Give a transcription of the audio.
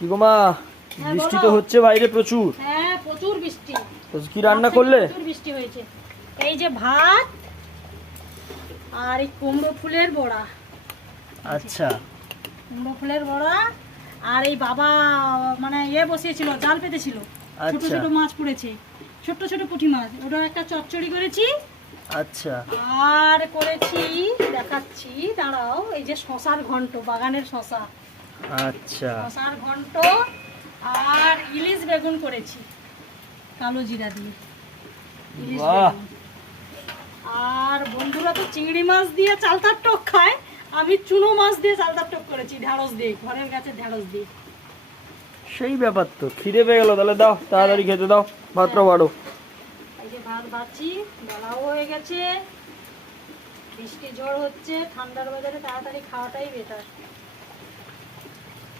কি গো মা, হ্যাঁ, বৃষ্টি বলো। তো হচ্ছে বাইরে প্রচুর। হ্যাঁ, প্রচুর বৃষ্টি। তো কি রান্না করলে? প্রচুর বৃষ্টি হয়েছে। এই যে ভাত আর এই কুমড়ো ফুলের বড়া। আচ্ছা কুমড়ো ফুলের বড়া আর এই বাবা মানে বসিয়েছিল, জাল পেতেছিল, ছোট আচ্ছা ছোট মাছ পড়েছে, ছোট ছোট পুঁটি মাছ, ওটা একটা চচ্চড়ি করেছি। আচ্ছা আর করেছি, দেখাচ্ছি দাঁড়াও, এই যে শশার ঘন্ট, বাগানের শশা, আচ্ছা শশার ঘন্ট আর ইলিশ বেগুন করেছি কালো জিরা দিয়ে, ইলিশ বাহ। বেগুন। আর বন্ধুরা তো চিংড়ি মাছ দিয়ে চালতার টক খায়, আমি চুনো মাছ দিয়ে চালতার টক করেছি, ঢ্যাঁড়স দিয়ে, ঘরের গাছের ঢ্যাঁড়স দিয়ে। সেই ব্যাপার তো, খিদে পেয়ে গেল, তাহলে দাও তাড়াতাড়ি খেতে দাও, ভাতটা বাড়ো। এই যে ভাত বাড়ছি, বেলাও হয়ে গেছে, বৃষ্টি ঝড় হচ্ছে, ঠান্ডার বাজারে তাড়াতাড়ি খাওয়াটাই বেটার।